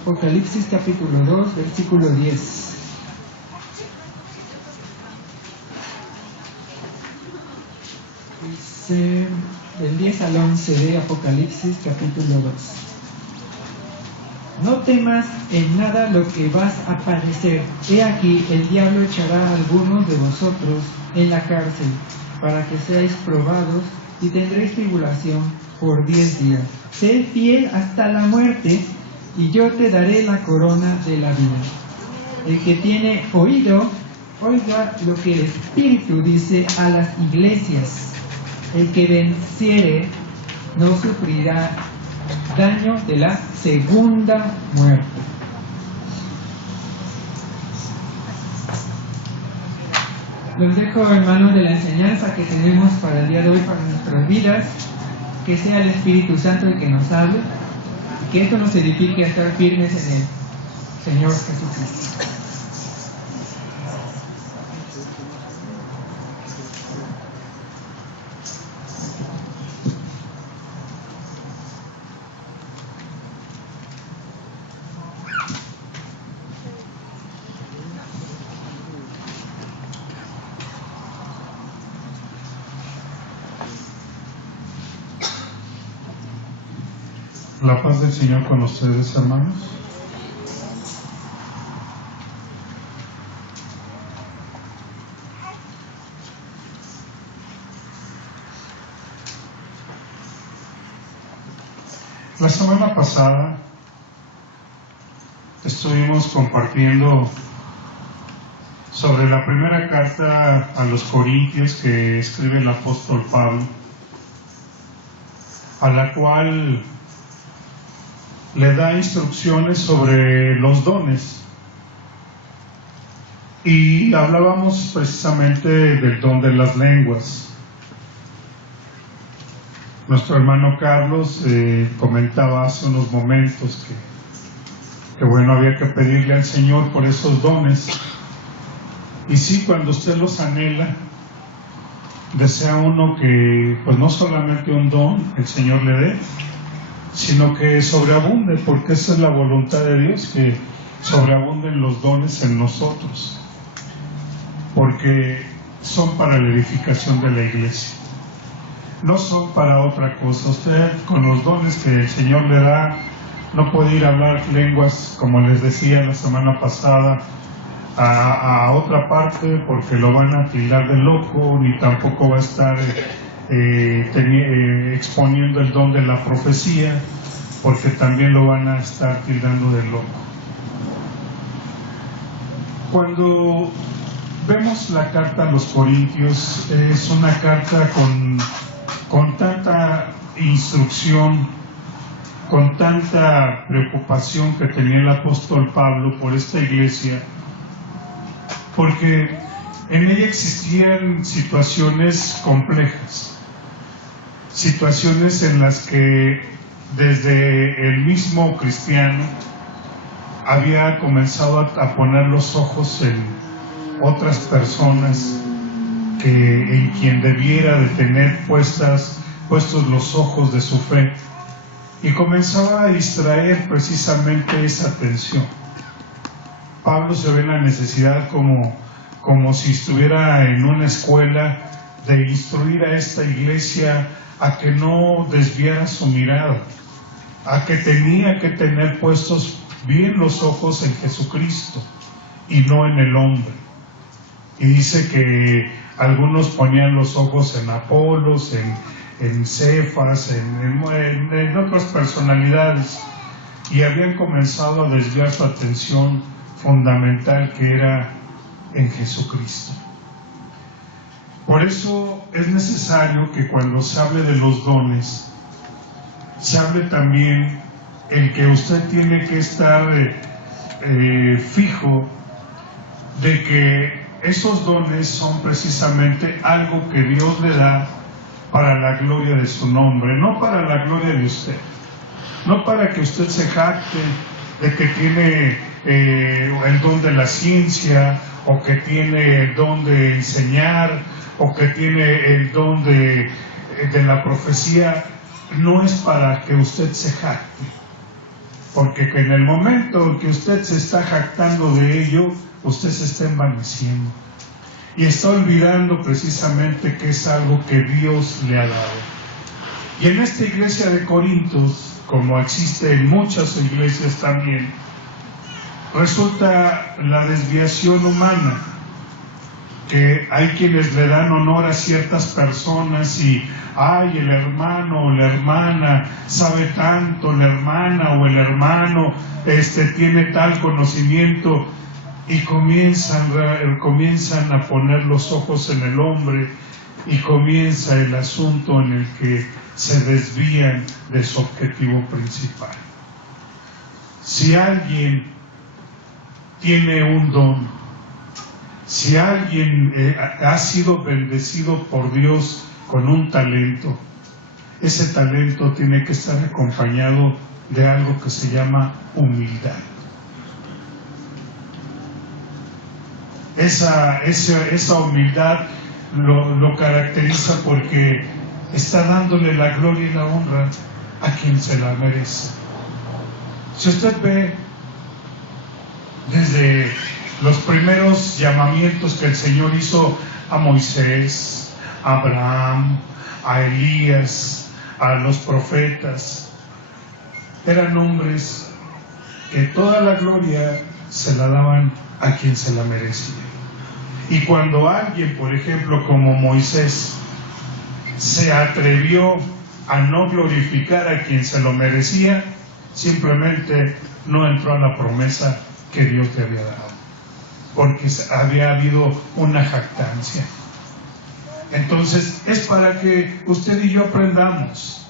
Apocalipsis capítulo 2, versículo 10. Dice del 10 al 11 de Apocalipsis capítulo 2. No temas en nada lo que vas a padecer. He aquí, el diablo echará a algunos de vosotros en la cárcel, para que seáis probados, y tendréis tribulación por 10 días. Sé fiel hasta la muerte, y yo te daré la corona de la vida. El que tiene oído, oiga lo que el Espíritu dice a las iglesias. El que venciere no sufrirá daño de la segunda muerte. Los dejo en manos de la enseñanza que tenemos para el día de hoy, para nuestras vidas. Que sea el Espíritu Santo el que nos hable, y que esto nos edifique a estar firmes en el Señor Jesucristo. La paz del Señor con ustedes, hermanos. La semana pasada estuvimos compartiendo sobre la primera carta a los Corintios que escribe el apóstol Pablo, a la cual le da instrucciones sobre los dones, y hablábamos precisamente del don de las lenguas. Nuestro hermano Carlos comentaba hace unos momentos que bueno, había que pedirle al Señor por esos dones, y sí, cuando usted los anhela, desea uno que pues no solamente un don el Señor le dé, sino que sobreabunde, porque esa es la voluntad de Dios, que sobreabunden los dones en nosotros, porque son para la edificación de la iglesia, no son para otra cosa. Usted, con los dones que el Señor le da, no puede ir a hablar lenguas, como les decía la semana pasada, a otra parte, porque lo van a tildar de loco, ni tampoco va a estar exponiendo el don de la profecía, porque también lo van a estar tildando de loco. Cuando vemos la carta a los Corintios, es una carta con tanta instrucción, con tanta preocupación que tenía el apóstol Pablo por esta iglesia, porque en ella existían situaciones complejas, situaciones en las que desde el mismo cristiano había comenzado a poner los ojos en otras personas en quien debiera de tener puestos los ojos de su fe, y comenzaba a distraer precisamente esa atención. Pablo se ve en la necesidad como si estuviera en una escuela, de instruir a esta iglesia a que no desviara su mirada, a que tenía que tener puestos bien los ojos en Jesucristo y no en el hombre. Y dice que algunos ponían los ojos en Apolos, en Cefas, en otras personalidades, y habían comenzado a desviar su atención fundamental, que era en Jesucristo. Por eso es necesario que cuando se hable de los dones, se hable también el que usted tiene que estar fijo de que esos dones son precisamente algo que Dios le da para la gloria de su nombre, no para la gloria de usted, no para que usted se jacte de que tiene el don de la ciencia, o que tiene el don de enseñar, o que tiene el don de de la profecía no es para que usted se jacte, porque que en el momento en que usted se está jactando de ello, usted se está envaneciendo y está olvidando precisamente que es algo que Dios le ha dado. Y en esta iglesia de Corintios, como existe en muchas iglesias también, resulta la desviación humana, que hay quienes le dan honor a ciertas personas y ay, el hermano o la hermana sabe tanto, la hermana o el hermano tiene tal conocimiento, y comienzan a poner los ojos en el hombre, y comienza el asunto en el que se desvían de su objetivo principal. Si alguien tiene un don, si alguien ha sido bendecido por Dios con un talento, ese talento tiene que estar acompañado de algo que se llama humildad. Esa humildad lo caracteriza porque está dándole la gloria y la honra a quien se la merece. Si usted ve desde los primeros llamamientos que el Señor hizo a Moisés, a Abraham, a Elías, a los profetas, eran hombres que toda la gloria se la daban a quien se la merecía. Y cuando alguien, por ejemplo, como Moisés, se atrevió a no glorificar a quien se lo merecía, simplemente no entró a la promesa que Dios le había dado, porque había habido una jactancia. Entonces es para que usted y yo aprendamos,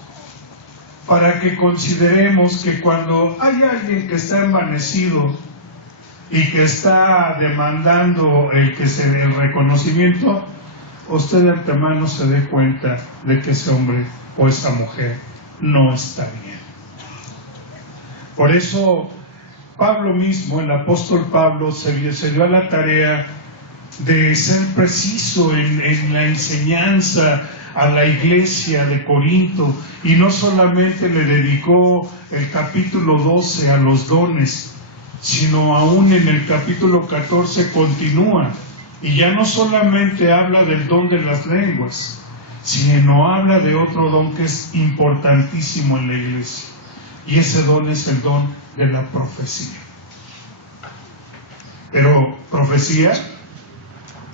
para que consideremos que cuando hay alguien que está envanecido y que está demandando el reconocimiento, usted de antemano se dé cuenta de que ese hombre o esa mujer no está bien. Por eso Pablo mismo, el apóstol Pablo, se dio a la tarea de ser preciso en la enseñanza a la iglesia de Corinto, y no solamente le dedicó el capítulo 12 a los dones, sino aún en el capítulo 14 continúa, y ya no solamente habla del don de las lenguas, sino habla de otro don que es importantísimo en la iglesia, y ese don es el don de la profecía. Pero profecía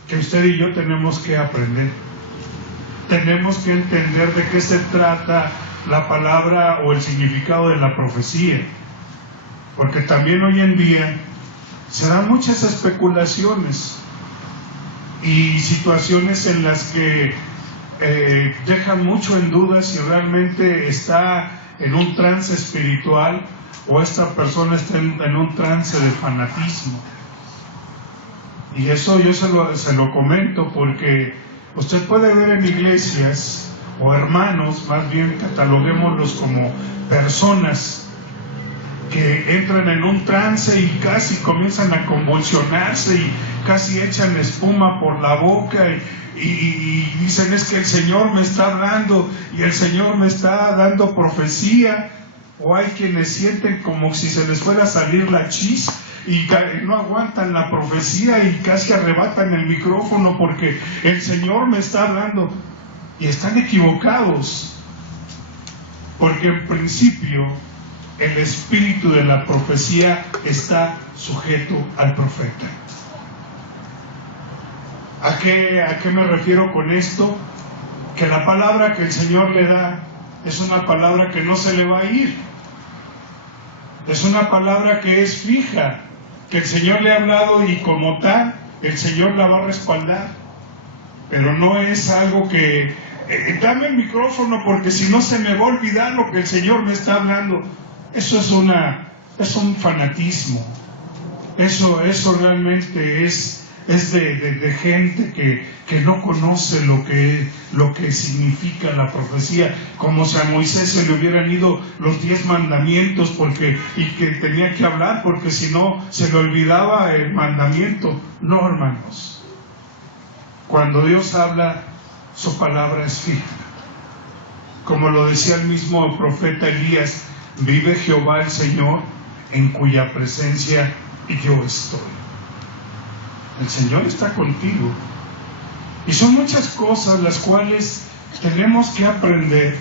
que usted y yo tenemos que aprender. Tenemos que entender de qué se trata la palabra o el significado de la profecía, porque también hoy en día se dan muchas especulaciones y situaciones en las que dejan mucho en duda si realmente está en un trance espiritual o esta persona está en un trance de fanatismo. Y eso yo se lo comento porque usted puede ver en iglesias o hermanos, más bien cataloguémoslos como personas que entran en un trance y casi comienzan a convulsionarse y casi echan espuma por la boca y dicen: es que el Señor me está hablando y el Señor me está dando profecía. O hay quienes sienten como si se les fuera a salir la chispa y no aguantan la profecía y casi arrebatan el micrófono porque el Señor me está hablando, y están equivocados, porque en principio el espíritu de la profecía está sujeto al profeta. ¿A qué me refiero con esto? Que la palabra que el Señor le da es una palabra que no se le va a ir, es una palabra que es fija, que el Señor le ha hablado y como tal el Señor la va a respaldar, pero no es algo que dame el micrófono porque si no se me va a olvidar lo que el Señor me está hablando. Eso es un fanatismo, eso realmente es de gente que no conoce lo que significa la profecía, como si a Moisés se le hubieran ido los 10 mandamientos y que tenía que hablar porque si no se le olvidaba el mandamiento. No, hermanos, cuando Dios habla, su palabra es fija, Como lo decía el mismo profeta Elías, vive Jehová el Señor, en cuya presencia yo estoy. El Señor está contigo. Y son muchas cosas las cuales tenemos que aprender,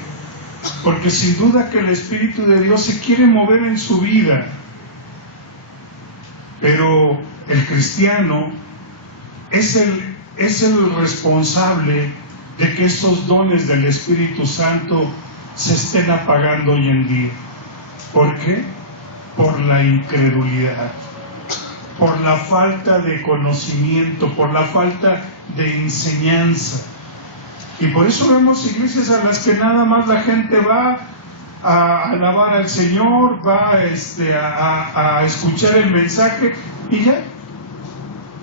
porque sin duda que el Espíritu de Dios se quiere mover en su vida. Pero el cristiano es el responsable de que esos dones del Espíritu Santo se estén apagando hoy en día. ¿Por qué? Por la incredulidad, por la falta de conocimiento, por la falta de enseñanza. Y por eso vemos iglesias a las que nada más la gente va a alabar al Señor, va a escuchar el mensaje y ya,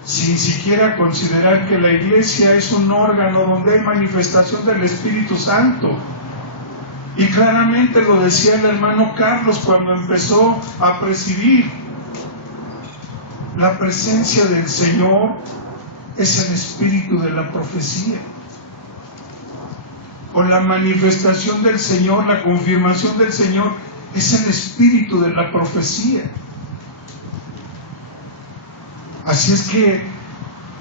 sin siquiera considerar que la iglesia es un órgano donde hay manifestación del Espíritu Santo. Y claramente lo decía el hermano Carlos cuando empezó a presidir. La presencia del Señor es el espíritu de la profecía. O la manifestación del Señor, la confirmación del Señor es el espíritu de la profecía. Así es que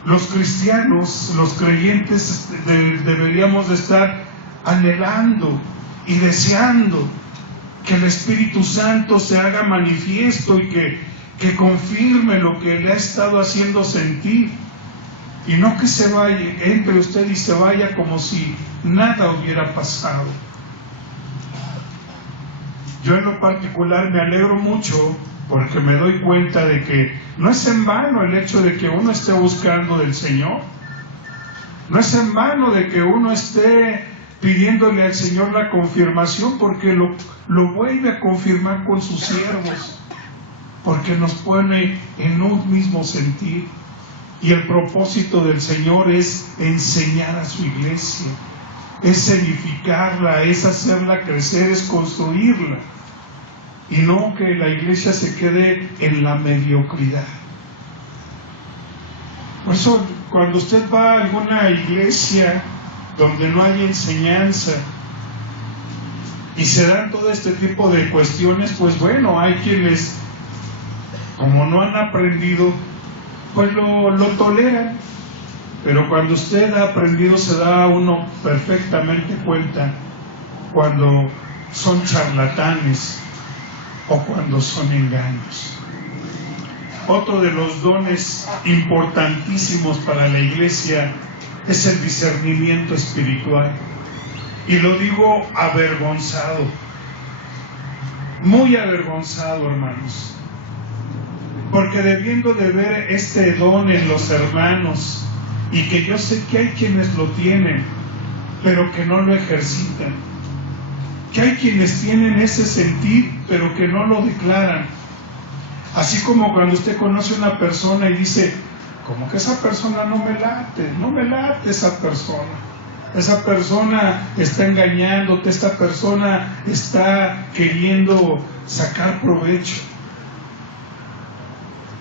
los cristianos, los creyentes, deberíamos de estar anhelando y deseando que el Espíritu Santo se haga manifiesto y que confirme lo que le ha estado haciendo sentir, y no que se vaya, entre usted y se vaya como si nada hubiera pasado. Yo en lo particular me alegro mucho porque me doy cuenta de que no es en vano el hecho de que uno esté buscando del Señor, no es en vano de que uno esté pidiéndole al Señor la confirmación, porque lo vuelve a confirmar con sus siervos, porque nos pone en un mismo sentir. Y el propósito del Señor es enseñar a su iglesia, es edificarla, es hacerla crecer, es construirla, y no que la iglesia se quede en la mediocridad. Por eso, cuando usted va a alguna iglesia donde no hay enseñanza y se dan todo este tipo de cuestiones, pues bueno, hay quienes, como no han aprendido, pues lo toleran. Pero cuando usted ha aprendido, se da uno perfectamente cuenta cuando son charlatanes o cuando son engaños. Otro de los dones importantísimos para la iglesia es el discernimiento espiritual. Y lo digo avergonzado, muy avergonzado, hermanos, porque debiendo de ver este don en los hermanos, y que yo sé que hay quienes lo tienen, pero que no lo ejercitan, que hay quienes tienen ese sentir, pero que no lo declaran. Así como cuando usted conoce a una persona y dice, como que esa persona no me late esa persona está engañándote, esta persona está queriendo sacar provecho.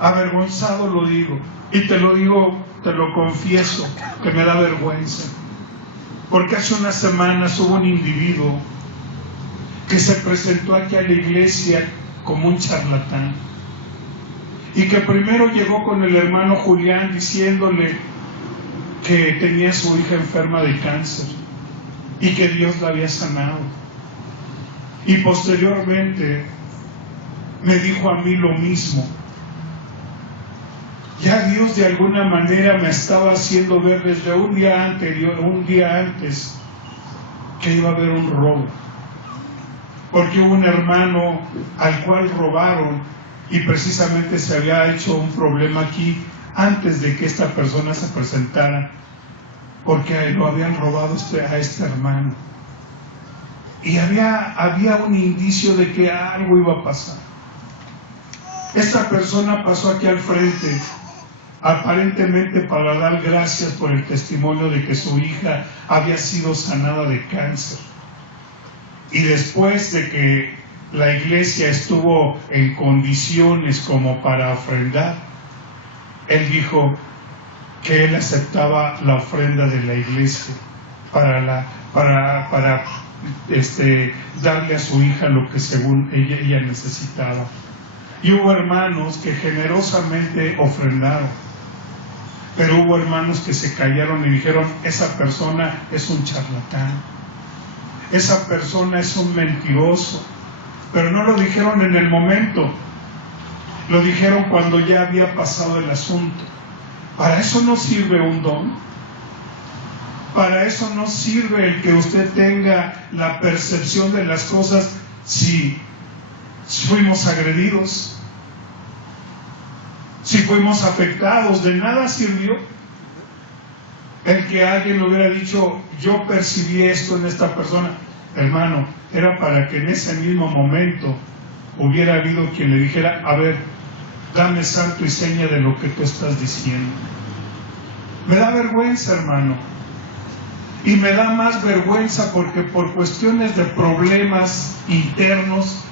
Avergonzado lo digo, y te lo confieso, que me da vergüenza, porque hace unas semanas hubo un individuo que se presentó aquí a la iglesia como un charlatán, y que primero llegó con el hermano Julián diciéndole que tenía a su hija enferma de cáncer y que Dios la había sanado, y posteriormente me dijo a mí lo mismo. Ya Dios de alguna manera me estaba haciendo ver desde un día antes, que iba a haber un robo, porque hubo un hermano al cual robaron, y precisamente se había hecho un problema aquí antes de que esta persona se presentara, porque lo habían robado a este hermano, y había un indicio de que algo iba a pasar. Esta persona pasó aquí al frente, aparentemente para dar gracias por el testimonio de que su hija había sido sanada de cáncer. Y después de que la iglesia estuvo en condiciones como para ofrendar, él dijo que él aceptaba la ofrenda de la iglesia para darle a su hija lo que según ella necesitaba. Y hubo hermanos que generosamente ofrendaron, pero hubo hermanos que se callaron y dijeron: esa persona es un charlatán, esa persona es un mentiroso. Pero no lo dijeron en el momento, lo dijeron cuando ya había pasado el asunto. Para eso no sirve un don, para eso no sirve el que usted tenga la percepción de las cosas si fuimos agredidos, si fuimos afectados. De nada sirvió el que alguien le hubiera dicho: yo percibí esto en esta persona. Hermano, era para que en ese mismo momento hubiera habido quien le dijera: a ver, dame santo y seña de lo que tú estás diciendo. Me da vergüenza, hermano, y me da más vergüenza porque por cuestiones de problemas internos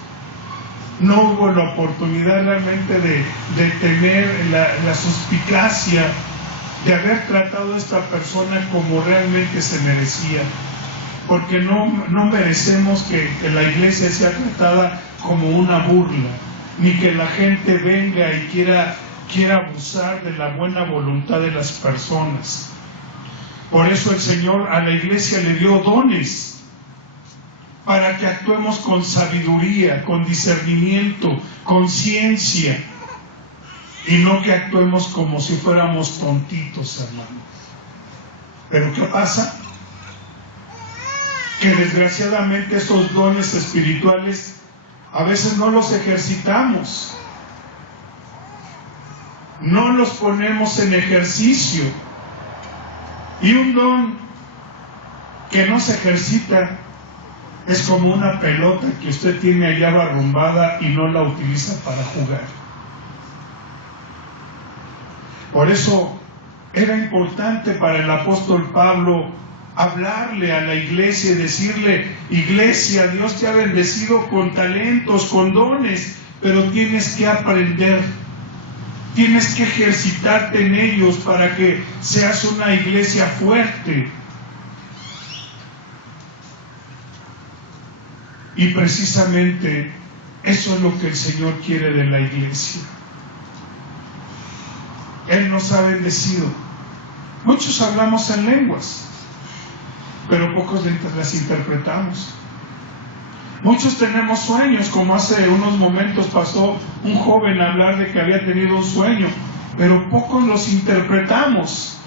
no hubo la oportunidad realmente de tener la suspicacia de haber tratado a esta persona como realmente se merecía, porque no merecemos que la iglesia sea tratada como una burla, ni que la gente venga y quiera abusar de la buena voluntad de las personas. Por eso el Señor a la iglesia le dio dones para que actuemos con sabiduría, con discernimiento, con ciencia, y no que actuemos como si fuéramos tontitos, hermanos. Pero ¿qué pasa? Que desgraciadamente esos dones espirituales a veces no los ejercitamos, no los ponemos en ejercicio. Y un don que no se ejercita es como una pelota que usted tiene allá arrumbada y no la utiliza para jugar. Por eso era importante para el apóstol Pablo hablarle a la iglesia y decirle: iglesia, Dios te ha bendecido con talentos, con dones, pero tienes que aprender, tienes que ejercitarte en ellos para que seas una iglesia fuerte. Y precisamente eso es lo que el Señor quiere de la iglesia. Él nos ha bendecido. Muchos hablamos en lenguas, pero pocos las interpretamos. Muchos tenemos sueños, como hace unos momentos pasó un joven a hablar de que había tenido un sueño, pero pocos los interpretamos.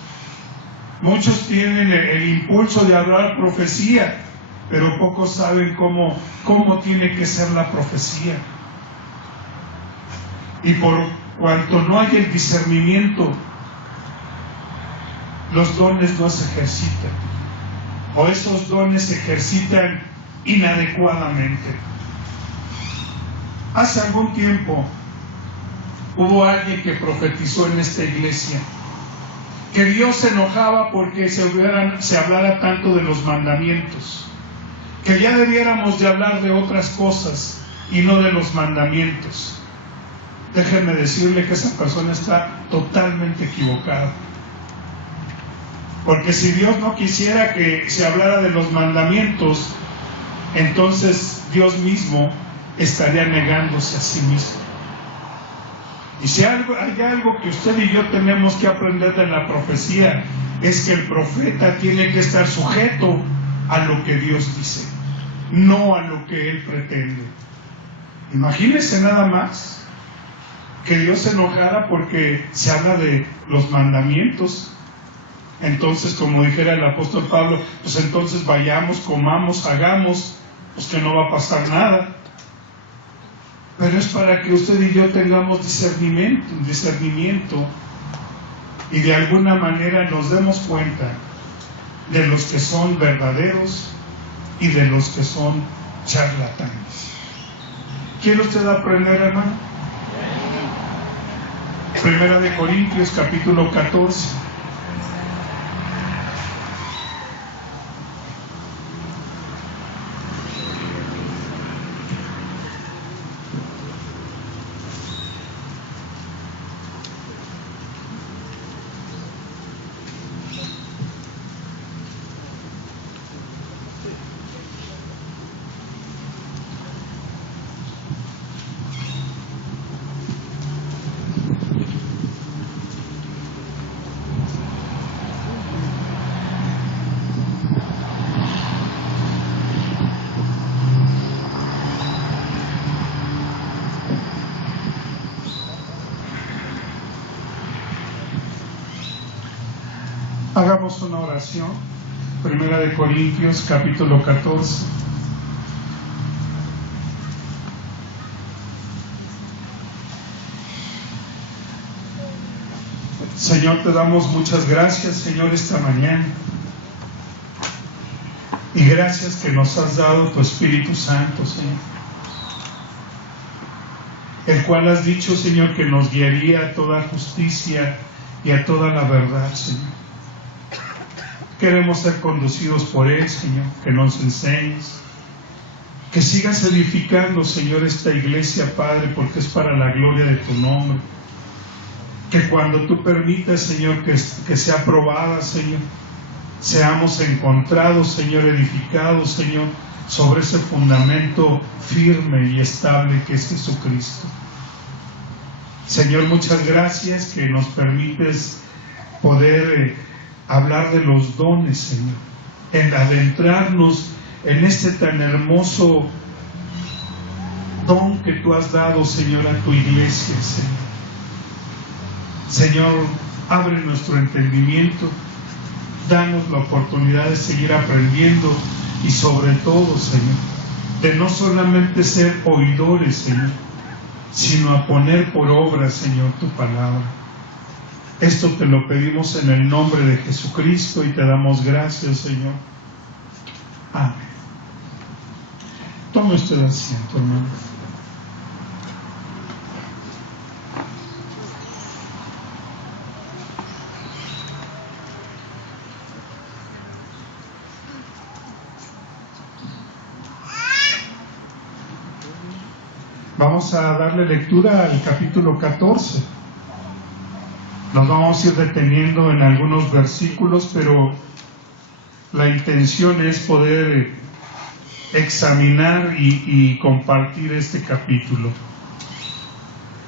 Muchos tienen el impulso de hablar profecía, pero pocos saben cómo tiene que ser la profecía. Y por cuanto no hay el discernimiento, los dones no se ejercitan, o esos dones se ejercitan inadecuadamente. Hace algún tiempo hubo alguien que profetizó en esta iglesia que Dios se enojaba porque se hablara tanto de los mandamientos, que ya debiéramos de hablar de otras cosas y no de los mandamientos. Déjenme decirle que esa persona está totalmente equivocada, porque si Dios no quisiera que se hablara de los mandamientos, entonces Dios mismo estaría negándose a sí mismo. Y si hay algo que usted y yo tenemos que aprender de la profecía, es que el profeta tiene que estar sujeto a lo que Dios dice, no a lo que él pretende. Imagínese nada más que Dios se enojara porque se habla de los mandamientos. Entonces, como dijera el apóstol Pablo, pues entonces vayamos, comamos, hagamos, pues que no va a pasar nada. Pero es para que usted y yo tengamos discernimiento y de alguna manera nos demos cuenta de los que son verdaderos y de los que son charlatanes. ¿Quiere usted aprender, hermano? Primera de Corintios, capítulo 14. hagamos una oración. Primera de Corintios, capítulo 14. Señor, te damos muchas gracias, Señor, esta mañana. Y gracias que nos has dado tu Espíritu Santo, Señor. El cual has dicho, Señor, que nos guiaría a toda justicia y a toda la verdad, Señor. Queremos ser conducidos por Él, Señor, que nos enseñes, que sigas edificando, Señor, esta iglesia, Padre, porque es para la gloria de tu nombre. Que cuando tú permitas, Señor, que sea aprobada, Señor, seamos encontrados, Señor, edificados, Señor, sobre ese fundamento firme y estable que es Jesucristo. Señor, muchas gracias que nos permites poder hablar de los dones, Señor, en adentrarnos en este tan hermoso don que tú has dado, Señor, a tu iglesia, Señor. Señor, abre nuestro entendimiento, danos la oportunidad de seguir aprendiendo y sobre todo, Señor, de no solamente ser oidores, Señor, sino a poner por obra, Señor, tu palabra. Esto te lo pedimos en el nombre de Jesucristo y te damos gracias, Señor. Amén. Tome usted asiento, hermano. Vamos a darle lectura al capítulo 14. Nos vamos a ir deteniendo en algunos versículos, pero la intención es poder examinar y compartir este capítulo.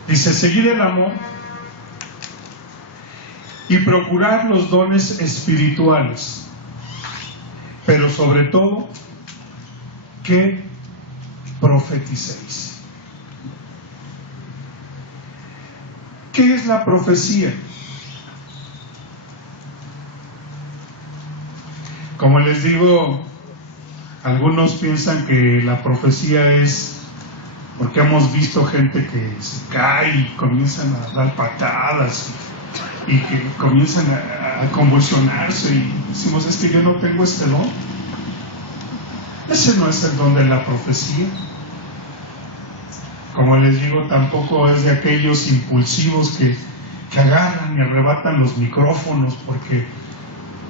Dice: seguid el amor y procurad los dones espirituales, pero sobre todo que profeticéis. ¿Qué es la profecía? Como les digo, algunos piensan que la profecía es porque hemos visto gente que se cae y comienzan a dar patadas y que comienzan a convulsionarse y decimos: es que yo no tengo este don. Ese no es el don de la profecía. Como les digo, tampoco es de aquellos impulsivos que agarran y arrebatan los micrófonos porque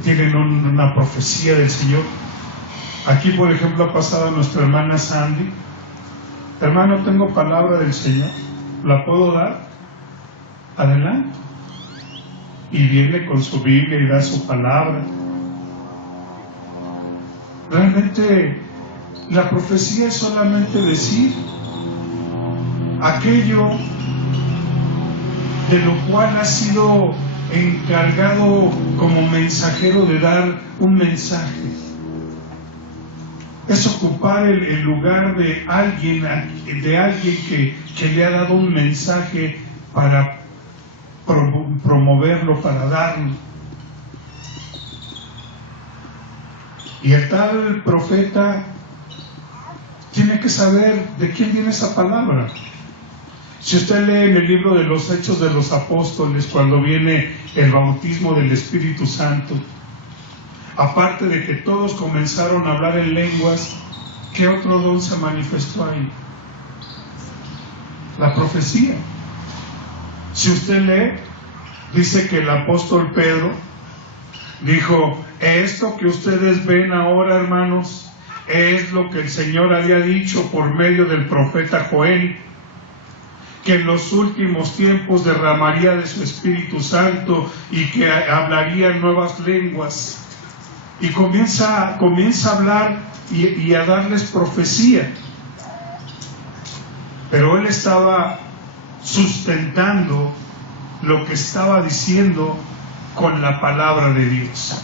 tienen una profecía del Señor. Aquí, por ejemplo, ha pasado nuestra hermana Sandy: hermano, tengo palabra del Señor, ¿la puedo dar? Adelante. Y viene con su Biblia y da su palabra. Realmente la profecía es solamente decir aquello de lo cual ha sido encargado como mensajero de dar un mensaje. Es ocupar el lugar de alguien que le ha dado un mensaje para promoverlo, para darlo. Y el tal profeta tiene que saber de quién viene esa palabra. Si usted lee en el libro de los Hechos de los Apóstoles, cuando viene el bautismo del Espíritu Santo, aparte de que todos comenzaron a hablar en lenguas, ¿qué otro don se manifestó ahí? La profecía. Si usted lee, dice que el apóstol Pedro dijo: esto que ustedes ven ahora, hermanos, es lo que el Señor había dicho por medio del profeta Joel, que en los últimos tiempos derramaría de su Espíritu Santo y que hablaría nuevas lenguas. Y comienza a hablar y a darles profecía. Pero él estaba sustentando lo que estaba diciendo con la palabra de Dios.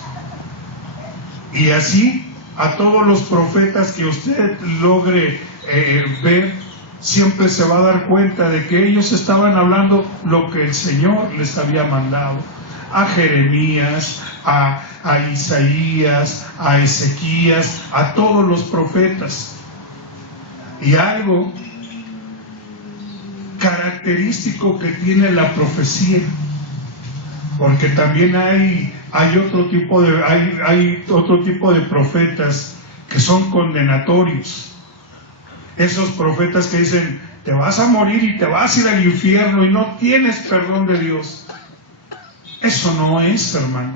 Y así, a todos los profetas que usted logre ver, siempre se va a dar cuenta de que ellos estaban hablando lo que el Señor les había mandado. a Jeremías, a Isaías, a Ezequías, a todos los profetas. Y algo característico que tiene la profecía, porque también hay otro tipo de profetas que son condenatorios. Esos profetas que dicen: te vas a morir y te vas a ir al infierno y no tienes perdón de Dios. Eso no es, hermano.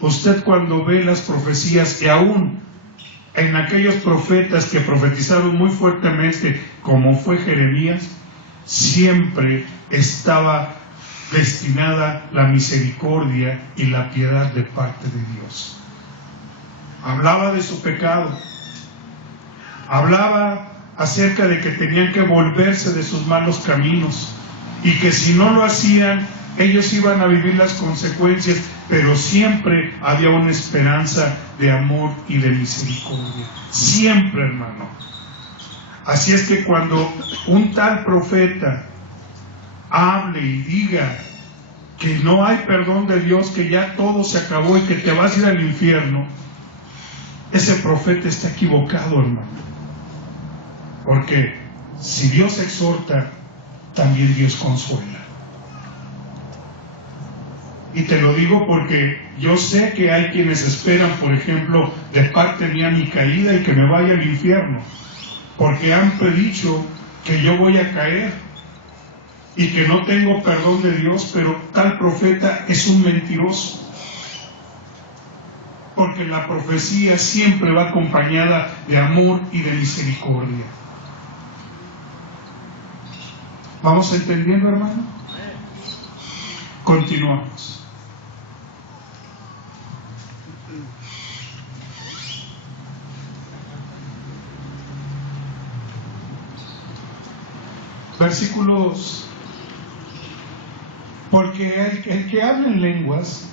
Usted, cuando ve las profecías, y aún en aquellos profetas que profetizaron muy fuertemente, como fue Jeremías, siempre estaba destinada la misericordia y la piedad de parte de Dios. Hablaba de su pecado, hablaba acerca de que tenían que volverse de sus malos caminos y que si no lo hacían, ellos iban a vivir las consecuencias, pero siempre había una esperanza de amor y de misericordia. Siempre, hermano. Así es que cuando un tal profeta hable y diga que no hay perdón de Dios, que ya todo se acabó y que te vas a ir al infierno, ese profeta está equivocado, hermano. Porque si Dios exhorta, también Dios consuela. Y te lo digo porque yo sé que hay quienes esperan, por ejemplo, de parte mía mi caída y que me vaya al infierno, porque han predicho que yo voy a caer y que no tengo perdón de Dios, pero tal profeta es un mentiroso. Porque la profecía siempre va acompañada de amor y de misericordia. ¿Vamos entendiendo, hermano? Continuamos. Versículos. Porque el que habla en lenguas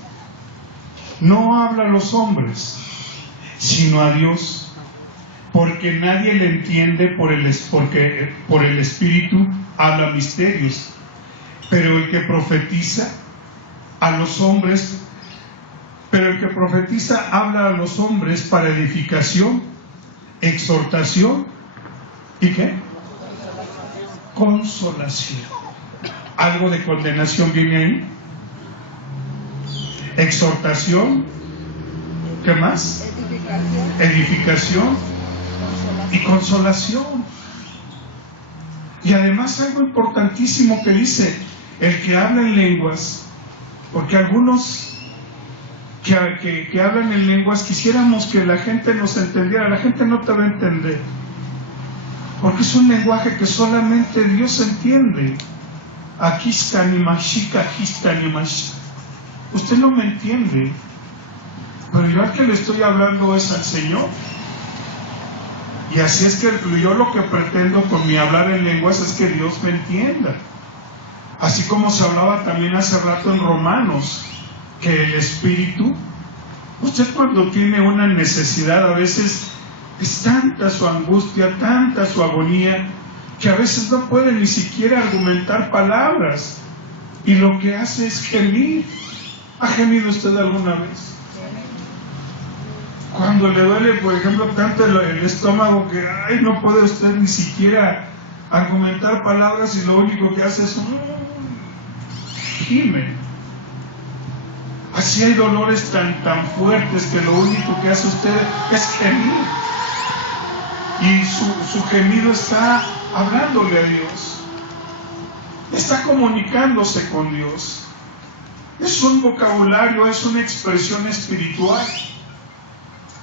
no habla a los hombres, sino a Dios, porque nadie le entiende porque por el Espíritu habla misterios. Pero el que profetiza habla a los hombres para edificación, exhortación y ¿qué? Consolación. ¿Algo de condenación viene ahí? Exhortación, ¿qué más? Edificación y consolación. Y además algo importantísimo que dice: el que habla en lenguas, porque algunos que hablan en lenguas quisiéramos que la gente nos entendiera. La gente no te va a entender, porque es un lenguaje que solamente Dios entiende. Aquí está ni mashika, aquí está ni mashika. Usted no me entiende, pero yo al que le estoy hablando es al Señor. Y así es que yo lo que pretendo con mi hablar en lenguas es que Dios me entienda. Así como se hablaba también hace rato en Romanos, que el Espíritu, usted cuando tiene una necesidad, a veces es tanta su angustia, tanta su agonía, que a veces no puede ni siquiera argumentar palabras, y lo que hace es gemir. ¿Ha gemido usted alguna vez? Cuando le duele, por ejemplo, tanto el estómago que no puede usted ni siquiera argumentar palabras y lo único que hace es gime. Así hay dolores tan fuertes que lo único que hace usted es gemir. Y su gemido está hablándole a Dios. Está comunicándose con Dios. Es un vocabulario, es una expresión espiritual.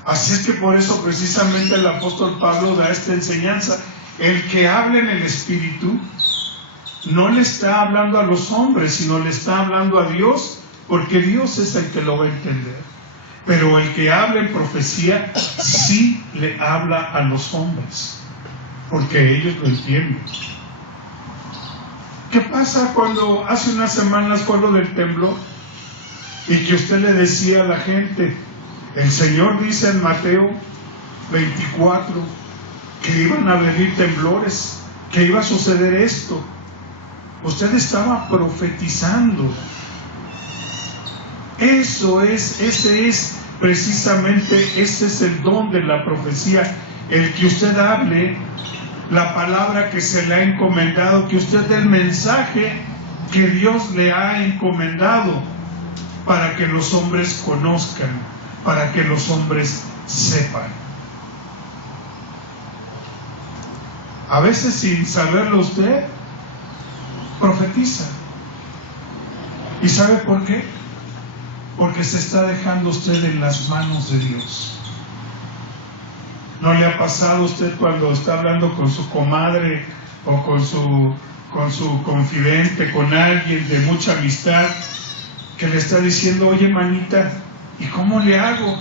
Así es que por eso precisamente el apóstol Pablo da esta enseñanza. El que habla en el Espíritu no le está hablando a los hombres, sino le está hablando a Dios, porque Dios es el que lo va a entender. Pero el que habla en profecía sí le habla a los hombres, porque ellos lo entienden. ¿Qué pasa cuando hace unas semanas fue lo del temblor y que usted le decía a la gente: el Señor dice en Mateo 24 que iban a venir temblores, que iba a suceder esto? Usted estaba profetizando. Ese es precisamente, ese es el don de la profecía, el que usted hable la palabra que se le ha encomendado, que usted dé el mensaje que Dios le ha encomendado para que los hombres conozcan, para que los hombres sepan. A veces sin saberlo usted, profetiza. ¿Y sabe por qué? Porque se está dejando usted en las manos de Dios. ¿No le ha pasado a usted cuando está hablando con su comadre o con su confidente, con alguien de mucha amistad, que le está diciendo, oye manita, ¿y cómo le hago?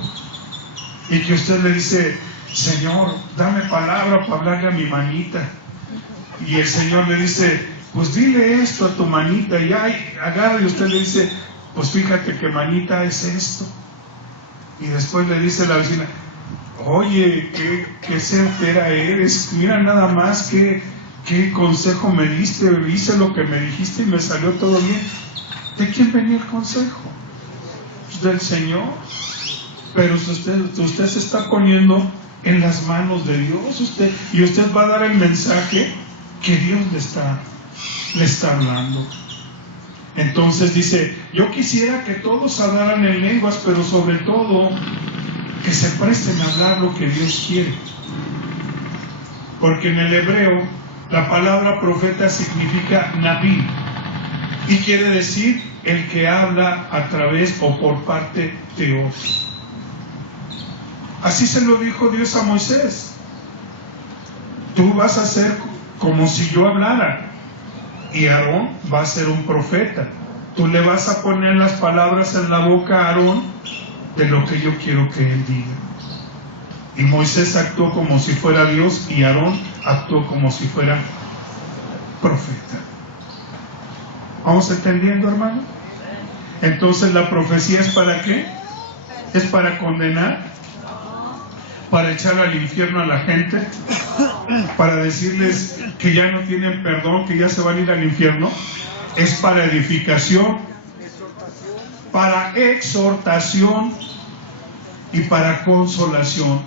Y que usted le dice, Señor, dame palabra para hablarle a mi manita. Y el Señor le dice, pues dile esto a tu manita. Y agarra y usted le dice, pues fíjate que manita es esto. Y después le dice la vecina, oye, qué certera eres, mira nada más qué consejo me diste, hice lo que me dijiste y me salió todo bien. ¿De quién venía el consejo? Pues del Señor. Pero usted se está poniendo en las manos de Dios, y usted va a dar el mensaje que Dios le está hablando. Entonces dice, yo quisiera que todos hablaran en lenguas, pero sobre todo que se presten a hablar lo que Dios quiere. Porque en el hebreo la palabra profeta significa naví, y quiere decir el que habla a través o por parte de otro. Así se lo dijo Dios a Moisés: tú vas a ser como si yo hablara, y Aarón va a ser un profeta. Tú le vas a poner las palabras en la boca a Aarón de lo que yo quiero que él diga. Y Moisés actuó como si fuera Dios, y Aarón actuó como si fuera profeta. ¿Vamos entendiendo, hermano? Entonces, ¿la profecía es para qué? ¿Es para condenar? ¿Para echar al infierno a la gente? ¿Para decirles que ya no tienen perdón, que ya se van a ir al infierno? Es para edificación, para exhortación y para consolación.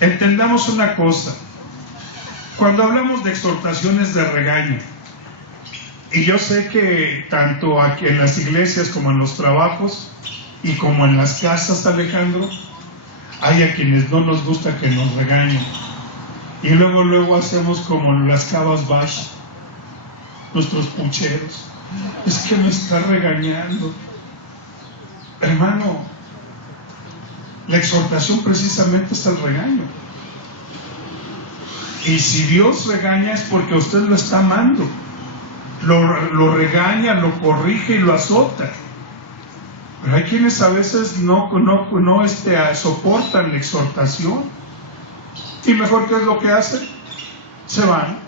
Entendamos una cosa: cuando hablamos de exhortaciones de regaño, y yo sé que tanto aquí en las iglesias como en los trabajos y como en las casas, Alejandro, hay a quienes no nos gusta que nos regañen, y luego hacemos como las cabas bash, nuestros pucheros. Es que me está regañando. Hermano, la exhortación precisamente es el regaño. Y si Dios regaña es porque usted lo está amando. Lo regaña, lo corrige y lo azota. Pero hay quienes a veces no soportan la exhortación. Y mejor, ¿qué es lo que hacen? Se van.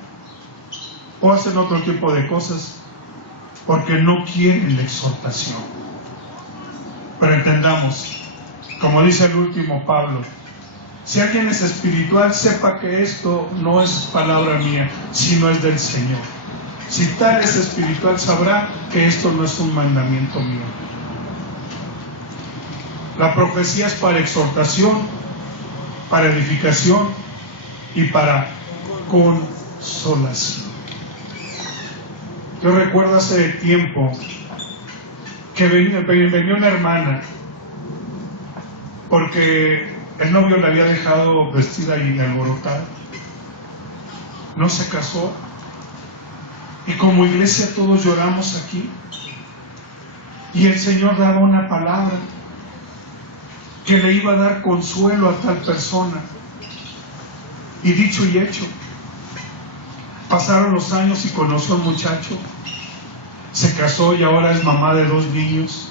O hacen otro tipo de cosas, porque no quieren la exhortación. Pero entendamos, como dice el último Pablo: si alguien es espiritual, sepa que esto no es palabra mía, sino es del Señor. Si tal es espiritual, sabrá que esto no es un mandamiento mío. La profecía es para exhortación, para edificación y para consolación. Yo recuerdo hace tiempo que venía una hermana, porque el novio la había dejado vestida y alborotada. No se casó. Y como iglesia todos lloramos aquí. Y el Señor daba una palabra que le iba a dar consuelo a tal persona. Y dicho y hecho, pasaron los años y conoció a un muchacho. Se casó y ahora es mamá de 2 niños.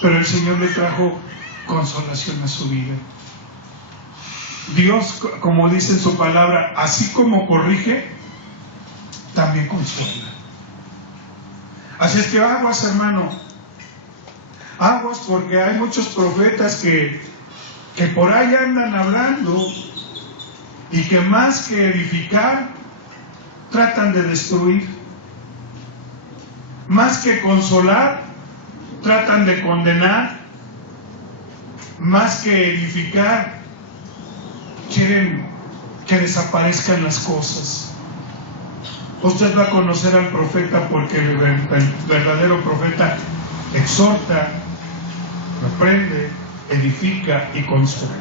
Pero el Señor le trajo consolación a su vida. Dios, como dice en su palabra, así como corrige, también consuela. Así es que aguas, hermano, aguas, porque hay muchos profetas que por ahí andan hablando, y que más que edificar tratan de destruir, más que consolar tratan de condenar más que edificar. Quieren que desaparezcan las cosas. Usted va a conocer al profeta porque el verdadero profeta exhorta, reprende, edifica y consuela.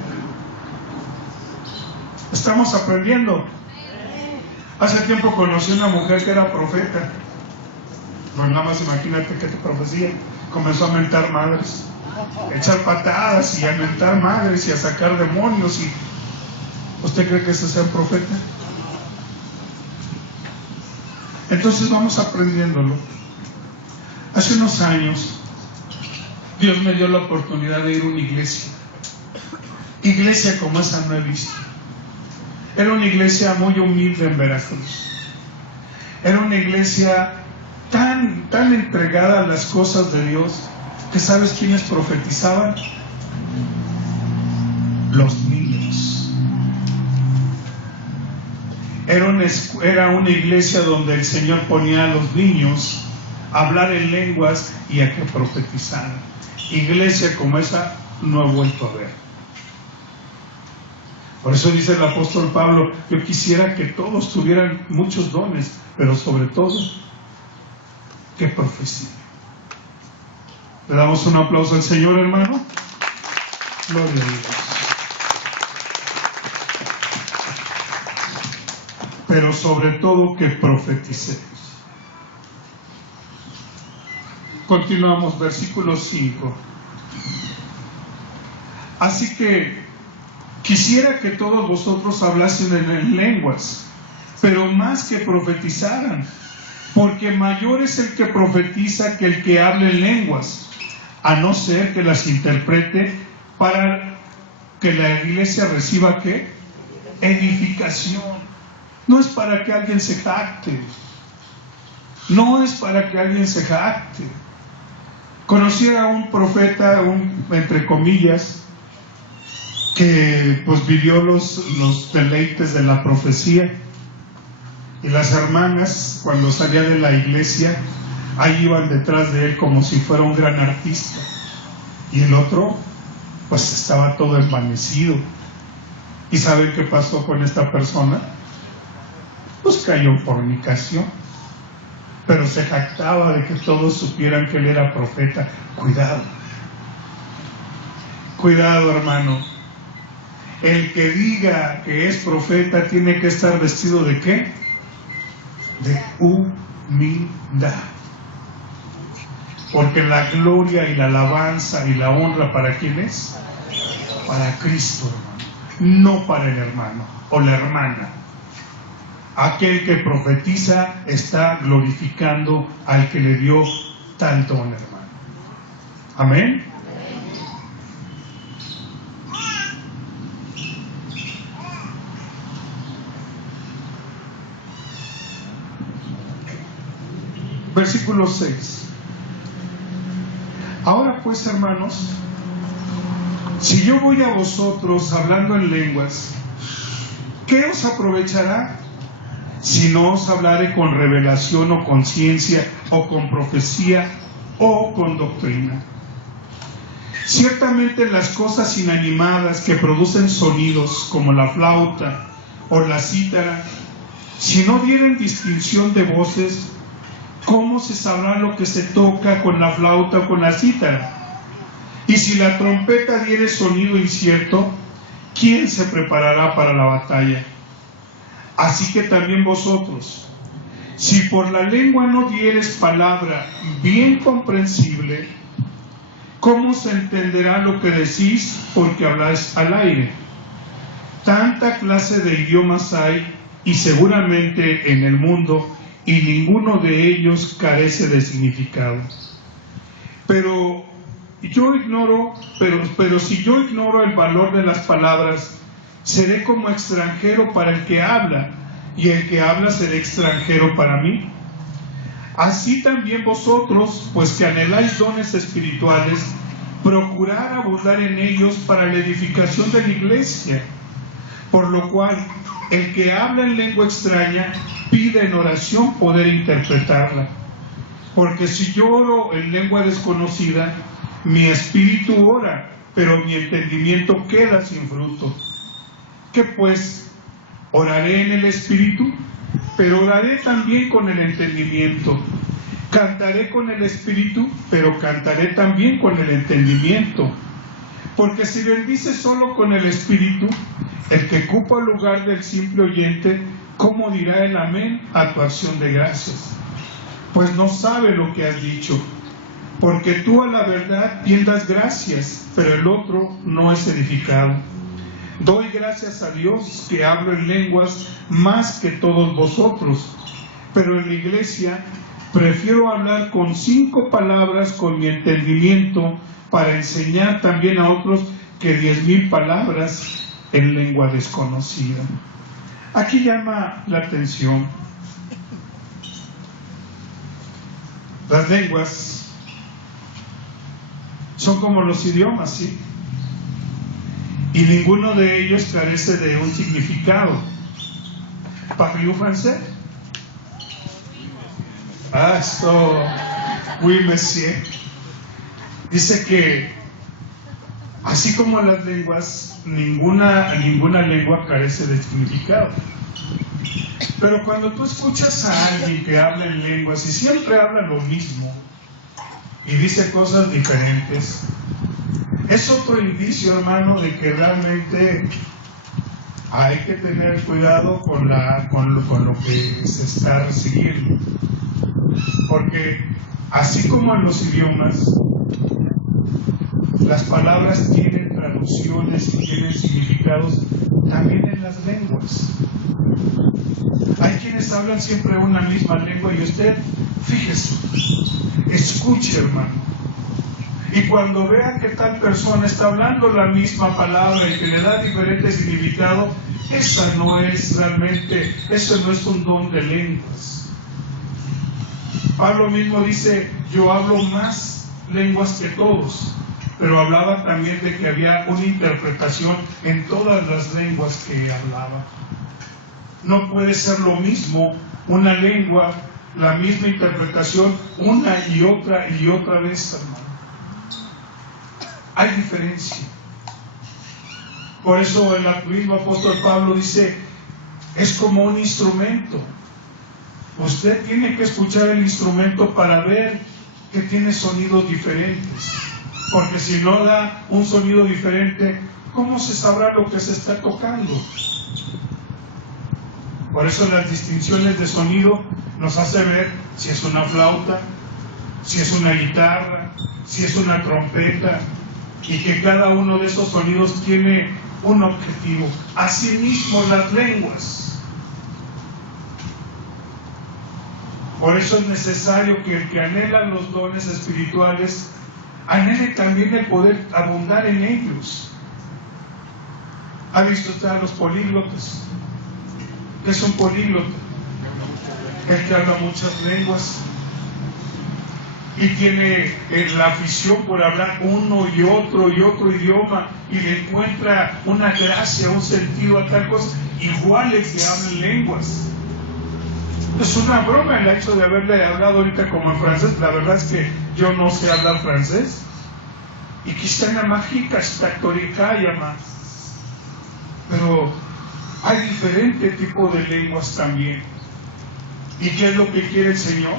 Estamos aprendiendo. Hace tiempo conocí una mujer que era profeta. Pues nada más imagínate que te profecía. Comenzó a mentar madres, a echar patadas y a mentar madres y a sacar demonios. Y ¿usted cree que ese sea un profeta? Entonces vamos aprendiéndolo. Hace unos años Dios me dio la oportunidad de ir a una iglesia como esa no he visto. Era una iglesia muy humilde en Veracruz. Era una iglesia tan entregada a las cosas de Dios que ¿sabes quiénes profetizaban? Los niños. Era una iglesia donde el Señor ponía a los niños a hablar en lenguas y a que profetizaran. Iglesia como esa no he vuelto a ver. Por eso dice el apóstol Pablo, yo quisiera que todos tuvieran muchos dones, pero sobre todo, que profecía. ¿Le damos un aplauso al Señor, hermano? Gloria a Dios. Pero sobre todo que profeticemos. Continuamos, versículo 5. Así que quisiera que todos vosotros hablasen en lenguas, pero más que profetizaran, porque mayor es el que profetiza que el que habla en lenguas, a no ser que las interprete para que la iglesia reciba ¿qué? Edificación. No es para que alguien se jacte. No es para que alguien se jacte. Conocí a un profeta, entre comillas, que pues vivió los deleites de la profecía, y las hermanas cuando salía de la iglesia ahí iban detrás de él como si fuera un gran artista, y el otro pues estaba todo envanecido. ¿Y saben qué pasó con esta persona? Pues cayó en fornicación, pero se jactaba de que todos supieran que él era profeta. Cuidado, hermano. El que diga que es profeta tiene que estar vestido ¿de qué? De humildad. Porque la gloria y la alabanza y la honra, ¿para quién es? Para Cristo, hermano. No para el hermano o la hermana. Aquel que profetiza está glorificando al que le dio tal don, hermano. Amén. Versículo 6. Ahora pues, hermanos, si yo voy a vosotros hablando en lenguas, ¿qué os aprovechará? Si no os hablare con revelación o con ciencia o con profecía o con doctrina. Ciertamente las cosas inanimadas que producen sonidos como la flauta o la cítara, si no dieren distinción de voces, ¿cómo se sabrá lo que se toca con la flauta o con la cítara? Y si la trompeta diere sonido incierto, ¿quién se preparará para la batalla? Así que también vosotros, si por la lengua no dieres palabra bien comprensible, ¿cómo se entenderá lo que decís porque habláis al aire? Tanta clase de idiomas hay y seguramente en el mundo, y ninguno de ellos carece de significado. Pero si yo ignoro el valor de las palabras, seré como extranjero para el que habla, y el que habla será extranjero para mí. Así también vosotros, pues que anheláis dones espirituales, procurad abundar en ellos para la edificación de la iglesia. Por lo cual, el que habla en lengua extraña, pide en oración poder interpretarla. Porque si yo oro en lengua desconocida, mi espíritu ora, pero mi entendimiento queda sin fruto. ¿Qué pues? Oraré en el espíritu, pero oraré también con el entendimiento. Cantaré con el espíritu, pero cantaré también con el entendimiento. Porque si bendice solo con el espíritu, el que ocupa el lugar del simple oyente, ¿cómo dirá el amén a tu acción de gracias? Pues no sabe lo que has dicho, porque tú a la verdad bien das gracias, pero el otro no es edificado. Doy gracias a Dios que hablo en lenguas más que todos vosotros, pero en la iglesia prefiero hablar con 5 palabras con mi entendimiento para enseñar también a otros que 10,000 palabras en lengua desconocida. Aquí llama la atención. Las lenguas son como los idiomas, ¿sí? Y ninguno de ellos carece de un significado. ¿Parlez-vous français? Ah, esto, oui, monsieur. Dice que así como las lenguas, ninguna lengua carece de significado. Pero cuando tú escuchas a alguien que habla en lenguas y siempre habla lo mismo y dice cosas diferentes, es otro indicio, hermano, de que realmente hay que tener cuidado con lo que se está recibiendo. Porque así como en los idiomas, las palabras tienen traducciones y tienen significados, también en las lenguas. Hay quienes hablan siempre una misma lengua y usted, fíjese, escuche, hermano. Y cuando vea que tal persona está hablando la misma palabra y que le da diferente significado, eso no es un don de lenguas. Pablo mismo dice, yo hablo más lenguas que todos, pero hablaba también de que había una interpretación en todas las lenguas que hablaba. No puede ser lo mismo una lengua, la misma interpretación, una y otra vez, hermano. Hay diferencia. Por eso el mismo apóstol Pablo dice, es como un instrumento. Usted tiene que escuchar el instrumento para ver que tiene sonidos diferentes. Porque si no da un sonido diferente, ¿cómo se sabrá lo que se está tocando? Por eso las distinciones de sonido nos hace ver si es una flauta, si es una guitarra, si es una trompeta, y que cada uno de esos sonidos tiene un objetivo. Asimismo las lenguas. Por eso es necesario que el que anhela los dones espirituales anhele también el poder abundar en ellos. ¿Ha visto usted a los políglotas? ¿Qué es un políglota? El que habla muchas lenguas y tiene la afición por hablar uno y otro idioma y le encuentra una gracia, un sentido a tal cosa, igual el que habla en lenguas. Es una broma el hecho de haberle hablado ahorita como en francés. La verdad es que yo no sé hablar francés. Y quizá en la mágica está llama. Pero hay diferente tipo de lenguas también. ¿Y qué es lo que quiere el Señor?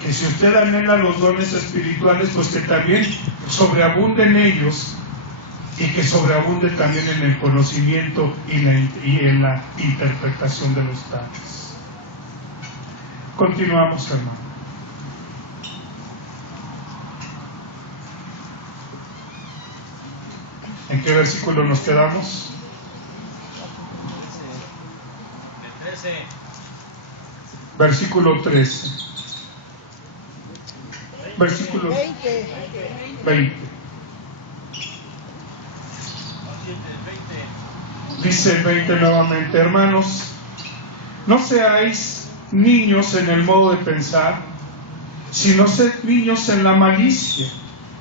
Que si usted anhela los dones espirituales, pues que también sobreabunde en ellos y que sobreabunde también en el conocimiento y en la interpretación de los dones. Continuamos, hermano. ¿En qué versículo nos quedamos? El 13. Versículo 13. Versículo 20. Dice el 20 nuevamente, hermanos, no seáis niños en el modo de pensar, sino sed niños en la malicia,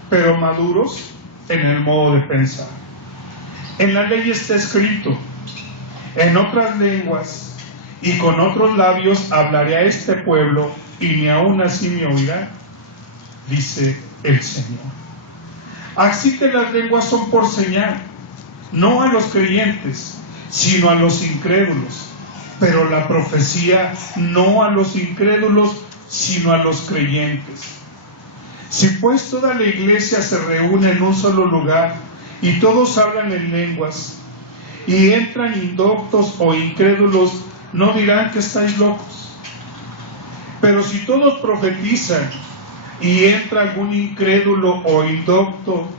pero maduros en el modo de pensar. En la ley está escrito, en otras lenguas y con otros labios hablaré a este pueblo y ni aún así me oirán, dice el Señor. Así que las lenguas son por señal, no a los creyentes, sino a los incrédulos, pero la profecía no a los incrédulos, sino a los creyentes. Si pues toda la iglesia se reúne en un solo lugar y todos hablan en lenguas, y entran indoctos o incrédulos, no dirán que estáis locos. Pero si todos profetizan y entra algún incrédulo o indocto,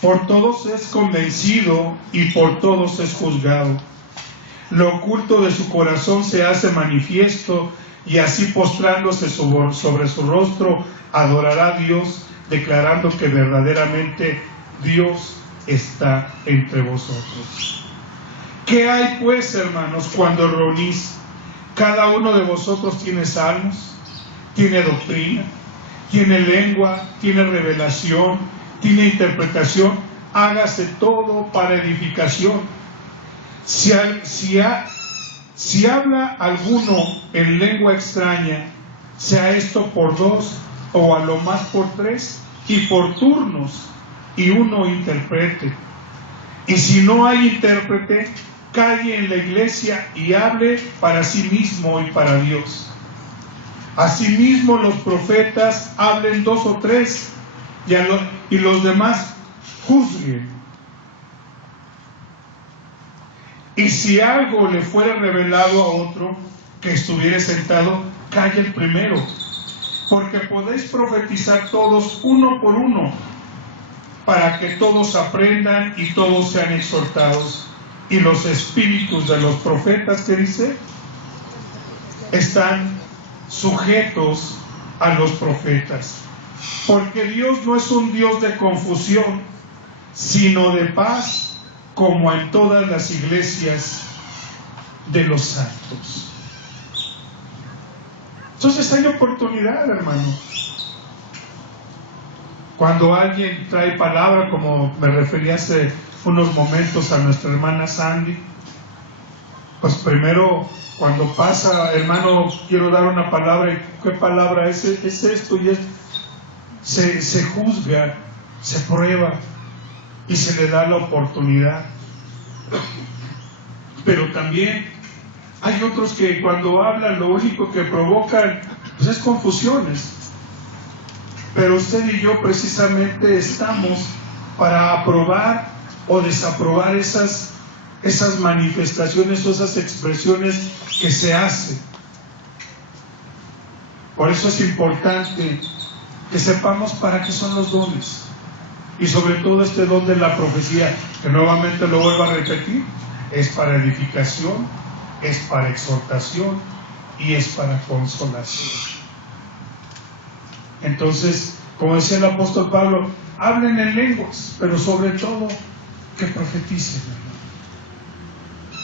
por todos es convencido y por todos es juzgado. Lo oculto de su corazón se hace manifiesto, y así postrándose sobre su rostro adorará a Dios, declarando que verdaderamente Dios está entre vosotros. ¿Qué hay pues, hermanos, cuando reunís? Cada uno de vosotros tiene salmos, tiene doctrina, tiene lengua, tiene revelación, tiene interpretación. Hágase todo para edificación. Si habla alguno en lengua extraña, sea esto por 2 o a lo más por 3, y por turnos, y uno interprete. Y si no hay intérprete, calle en la iglesia y hable para sí mismo y para Dios. Asimismo los profetas hablen 2 o 3, y los demás juzguen. Y si algo le fuera revelado a otro que estuviera sentado, calle el primero, porque podéis profetizar todos uno por uno, para que todos aprendan y todos sean exhortados. Y los espíritus de los profetas, ¿qué dice? Están sujetos a los profetas, porque Dios no es un Dios de confusión, sino de paz, como en todas las iglesias de los santos. Entonces hay oportunidad, hermano. Cuando alguien trae palabra, como me referí hace unos momentos a nuestra hermana Sandy, pues primero cuando pasa, hermano, quiero dar una palabra, ¿y qué palabra es esto? Y se juzga, se prueba y se le da la oportunidad. Pero también hay otros que cuando hablan lo único que provocan pues es confusiones. Pero usted y yo precisamente estamos para aprobar o desaprobar esas manifestaciones o esas expresiones que se hacen. Por eso es importante que sepamos para qué son los dones, y sobre todo este don de la profecía, que nuevamente lo vuelvo a repetir, es para edificación, es para exhortación y es para consolación. Entonces, como decía el apóstol Pablo, hablen en lenguas, pero sobre todo que profeticen.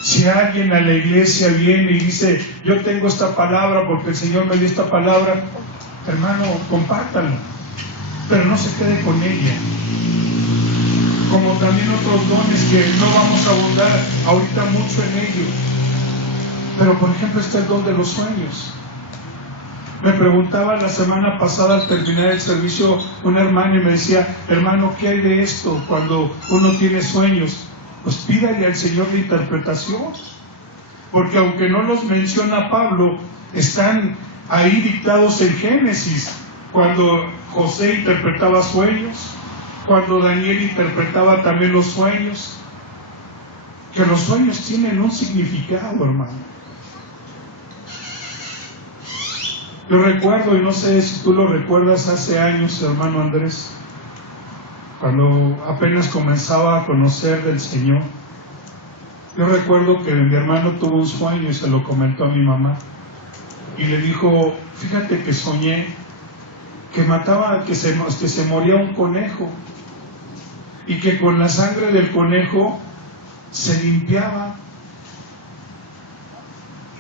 Si alguien a la iglesia viene y dice, yo tengo esta palabra porque el Señor me dio esta palabra, hermano, compártalo, pero no se quede con ella. Como también otros dones que no vamos a abundar ahorita mucho en ello. Pero por ejemplo está el don de los sueños. Me preguntaba la semana pasada al terminar el servicio una hermana y me decía, hermano, ¿qué hay de esto cuando uno tiene sueños? Pues pídale al Señor la interpretación, porque aunque no los menciona Pablo, están ahí dictados en Génesis, cuando José interpretaba sueños, cuando Daniel interpretaba también los sueños, que los sueños tienen un significado, hermano. Yo recuerdo, y no sé si tú lo recuerdas, hace años, hermano Andrés, cuando apenas comenzaba a conocer del Señor, yo recuerdo que mi hermano tuvo un sueño y se lo comentó a mi mamá, y le dijo, fíjate que soñé que mataba, que se moría un conejo, y que con la sangre del conejo se limpiaba.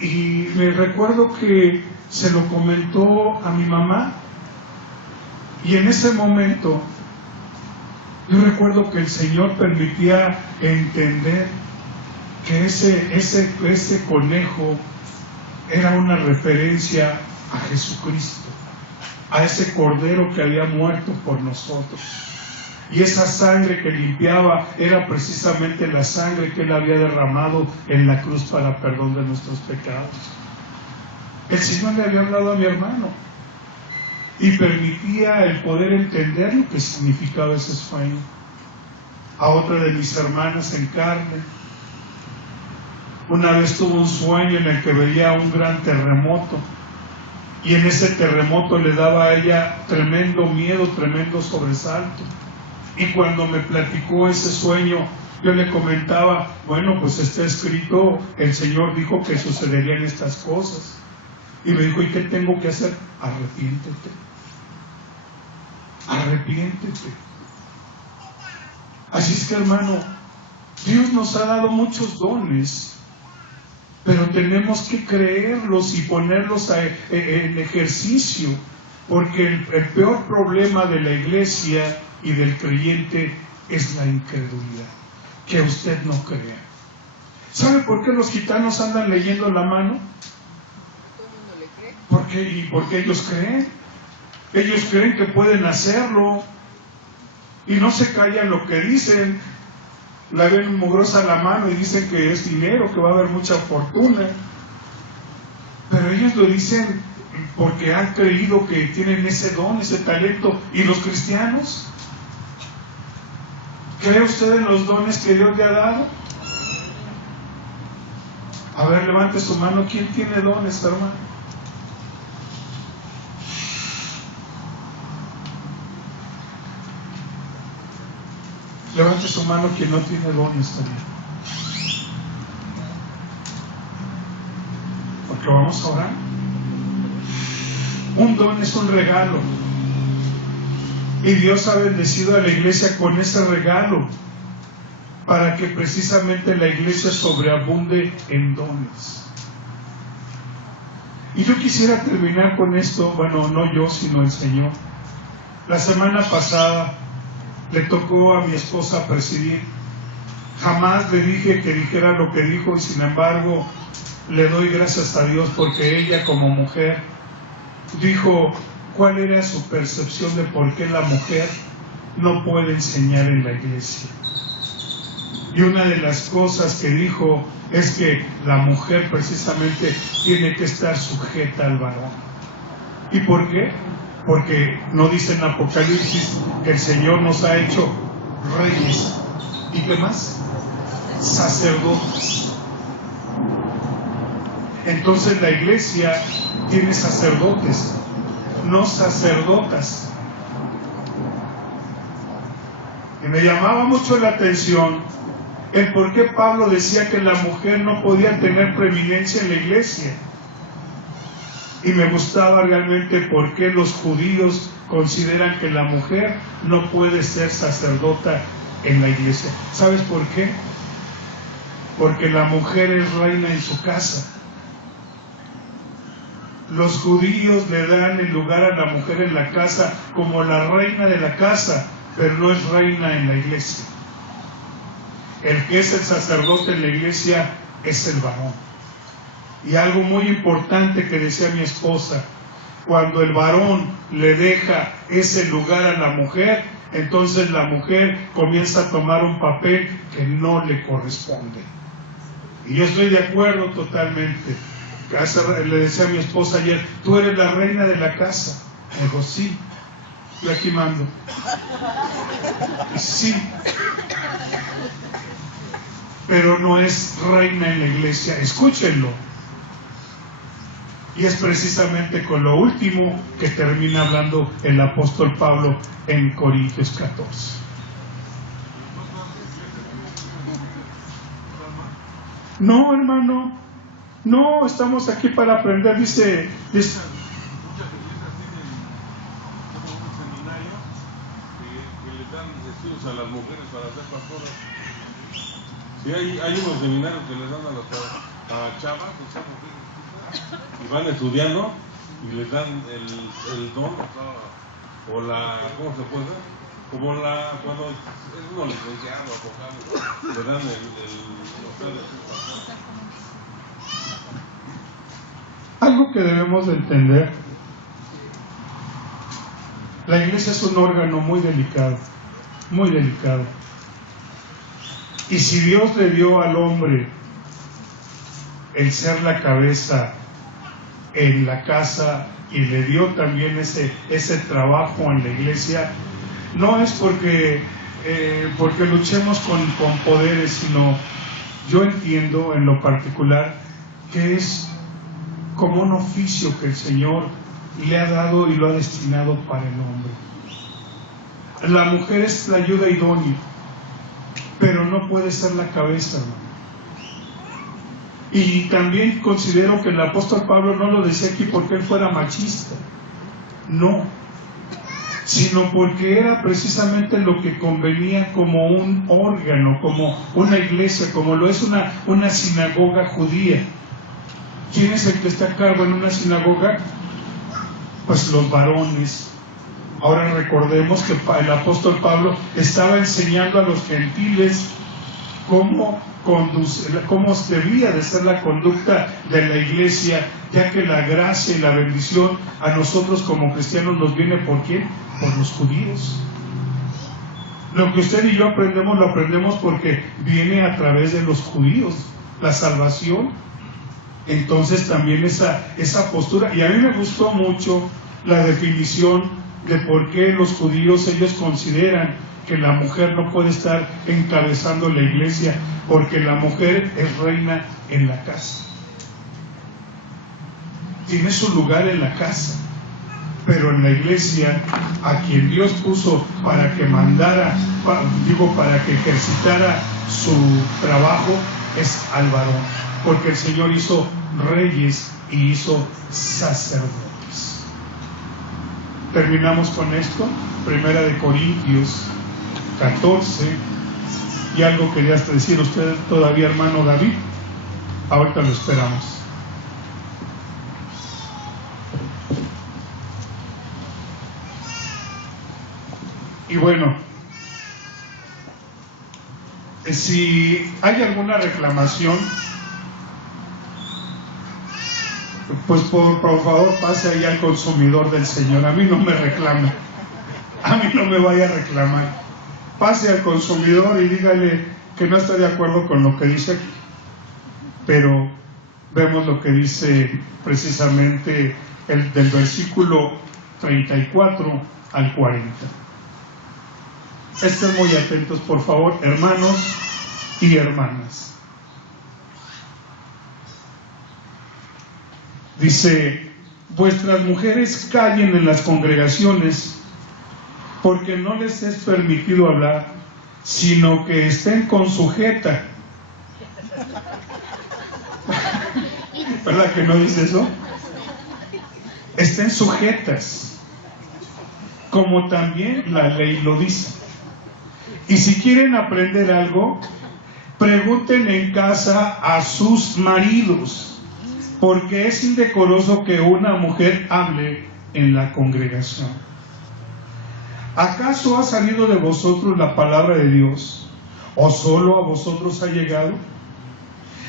Y me recuerdo que se lo comentó a mi mamá, y en ese momento yo recuerdo que el Señor permitía entender que ese conejo era una referencia a Jesucristo, a ese Cordero que había muerto por nosotros. Y esa sangre que limpiaba era precisamente la sangre que Él había derramado en la cruz para perdón de nuestros pecados. El Señor le había hablado a mi hermano y permitía el poder entender lo que significaba ese sueño. A otra de mis hermanas en carne, una vez tuvo un sueño en el que veía un gran terremoto, y en ese terremoto le daba a ella tremendo miedo, tremendo sobresalto. Y cuando me platicó ese sueño, yo le comentaba, bueno, pues está escrito, el Señor dijo que sucederían estas cosas. Y me dijo, ¿y qué tengo que hacer? Arrepiéntete. Arrepiéntete. Así es que, hermano, Dios nos ha dado muchos dones, pero tenemos que creerlos y ponerlos en ejercicio, porque el peor problema de la iglesia y del creyente es la incredulidad, que usted no crea. ¿Sabe por qué los gitanos andan leyendo la mano? Porque ellos creen. Ellos creen que pueden hacerlo y no se callan lo que dicen. La ven mugrosa la mano y dicen que es dinero, que va a haber mucha fortuna, pero ellos lo dicen porque han creído que tienen ese don, ese talento. ¿Y los cristianos? ¿Cree usted en los dones que Dios le ha dado? A ver, levante su mano. ¿Quién tiene dones, hermano? Levante su mano quien no tiene dones también. Porque vamos a orar. Un don es un regalo. Y Dios ha bendecido a la iglesia con ese regalo para que precisamente la iglesia sobreabunde en dones. Y yo quisiera terminar con esto, bueno, no yo, sino el Señor. La semana pasada le tocó a mi esposa presidir. Jamás le dije que dijera lo que dijo, y sin embargo le doy gracias a Dios porque ella, como mujer, dijo cuál era su percepción de por qué la mujer no puede enseñar en la iglesia. Y una de las cosas que dijo es que la mujer precisamente tiene que estar sujeta al varón. ¿Y por qué? Porque no dice en Apocalipsis que el Señor nos ha hecho reyes. ¿Y qué más? Sacerdotes. Entonces la iglesia tiene sacerdotes, no sacerdotas. Y me llamaba mucho la atención el por qué Pablo decía que la mujer no podía tener preeminencia en la iglesia. Y me gustaba realmente por qué los judíos consideran que la mujer no puede ser sacerdota en la iglesia. ¿Sabes por qué? Porque la mujer es reina en su casa. Los judíos le dan el lugar a la mujer en la casa como la reina de la casa, pero no es reina en la iglesia. El que es el sacerdote en la iglesia es el varón. Y algo muy importante que decía mi esposa, cuando el varón le deja ese lugar a la mujer, entonces la mujer comienza a tomar un papel que no le corresponde. Y yo estoy de acuerdo totalmente. Le decía a mi esposa ayer, tú eres la reina de la casa. Me dijo, sí, yo aquí mando. Sí, pero no es reina en la iglesia. Escúchenlo. Y es precisamente con lo último que termina hablando el apóstol Pablo en Corintios 14. No, hermano, no, estamos aquí para aprender, dice Muchas iglesias tienen como un seminario que le dan estudios a las mujeres para ser pastoras. Sí, hay unos seminarios que les dan a chavas, y van estudiando y les dan el don, o la, ¿cómo se puede decir? Como cuando es uno licenciado, abogado, le dan Algo que debemos de entender: la iglesia es un órgano muy delicado, muy delicado. Y si Dios le dio al hombre el ser la cabeza en la casa y le dio también ese trabajo en la iglesia, no es porque luchemos con poderes, sino yo entiendo en lo particular que es como un oficio que el Señor le ha dado y lo ha destinado para el hombre. La mujer es la ayuda idónea, pero no puede ser la cabeza, hermano. Y también considero que el apóstol Pablo no lo decía aquí porque él fuera machista, no, sino porque era precisamente lo que convenía como un órgano, como una iglesia, como lo es una sinagoga judía. ¿Quién es el que está a cargo en una sinagoga? Pues los varones. Ahora recordemos que el apóstol Pablo estaba enseñando a los gentiles cómo debía de ser la conducta de la iglesia, ya que la gracia y la bendición a nosotros como cristianos nos viene ¿por quién? Por los judíos. Lo que usted y yo aprendemos, lo aprendemos porque viene a través de los judíos, la salvación. Entonces también esa postura, y a mí me gustó mucho la definición de por qué los judíos, ellos consideran que la mujer no puede estar encabezando la iglesia, porque la mujer es reina en la casa, tiene su lugar en la casa, pero en la iglesia, a quien Dios puso para que mandara, para que ejercitara su trabajo, es al varón, porque el Señor hizo reyes y hizo sacerdotes. Terminamos con esto, 1 Corintios 14, y algo quería decir usted todavía, hermano David, ahorita lo esperamos. Y bueno, si hay alguna reclamación, pues por favor pase ahí al consumidor del Señor. A mí no me reclame, a mí no me vaya a reclamar. Pase al consumidor y dígale que no está de acuerdo con lo que dice aquí. Pero vemos lo que dice precisamente del versículo 34 al 40. Estén muy atentos, por favor, hermanos y hermanas. Dice: vuestras mujeres callen en las congregaciones, porque no les es permitido hablar, sino que estén con sujeta. ¿Verdad que no dice eso? Estén sujetas, como también la ley lo dice. Y si quieren aprender algo, pregunten en casa a sus maridos, porque es indecoroso que una mujer hable en la congregación. ¿Acaso ha salido de vosotros la palabra de Dios, o solo a vosotros ha llegado?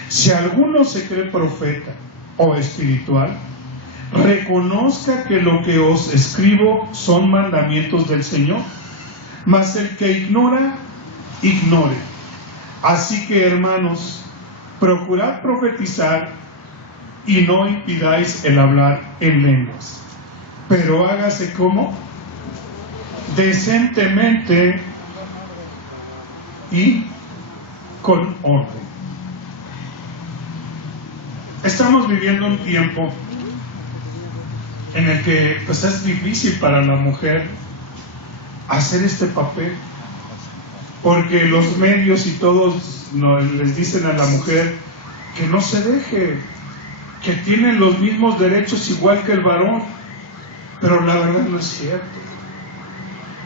Si alguno se cree profeta o espiritual, reconozca que lo que os escribo son mandamientos del Señor. Mas el que ignora, ignore. Así que, hermanos, procurad profetizar y no impidáis el hablar en lenguas, pero hágase como decentemente y con orden. Estamos viviendo un tiempo en el que pues es difícil para la mujer hacer este papel, porque los medios y todos les dicen a la mujer que no se deje, que tienen los mismos derechos igual que el varón, pero la verdad no es cierto.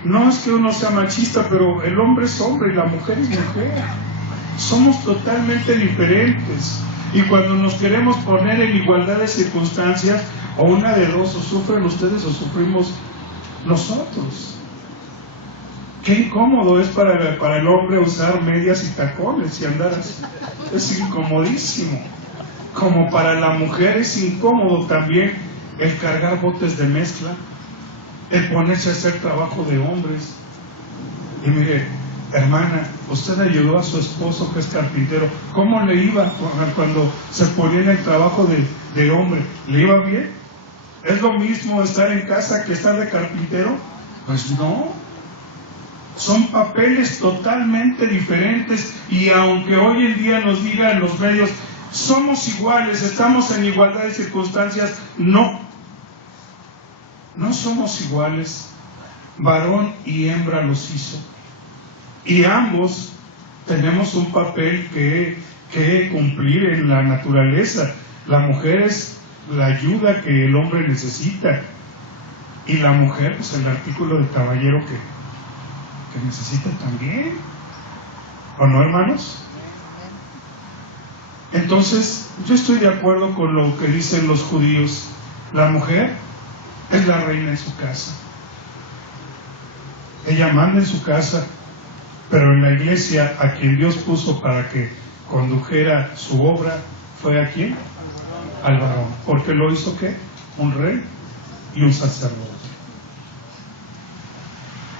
No es que uno sea machista, pero el hombre es hombre y la mujer es mujer. Somos totalmente diferentes, y cuando nos queremos poner en igualdad de circunstancias, o una de dos, o sufren ustedes o sufrimos nosotros. Qué incómodo es para el hombre usar medias y tacones y andar así. Es incomodísimo. como para la mujer es incómodo también el cargar botes de mezcla, el ponerse a hacer trabajo de hombres. Y mire, hermana, usted ayudó a su esposo que es carpintero. ¿Cómo le iba cuando se ponía en el trabajo de hombre? ¿Le iba bien? ¿Es lo mismo estar en casa que estar de carpintero? Pues no. Son papeles totalmente diferentes, y aunque hoy en día nos digan los medios, somos iguales, estamos en igualdad de circunstancias, no. No somos iguales. Varón y hembra los hizo. Y ambos tenemos un papel que cumplir en la naturaleza. La mujer es la ayuda que el hombre necesita, y la mujer, pues el artículo de caballero que necesita también. ¿O no, hermanos? Entonces, yo estoy de acuerdo con lo que dicen los judíos. La mujer es la reina en su casa. Ella manda en su casa, pero en la iglesia a quien Dios puso para que condujera su obra fue ¿a quién? Al varón. Porque lo hizo ¿qué? Un rey y un sacerdote.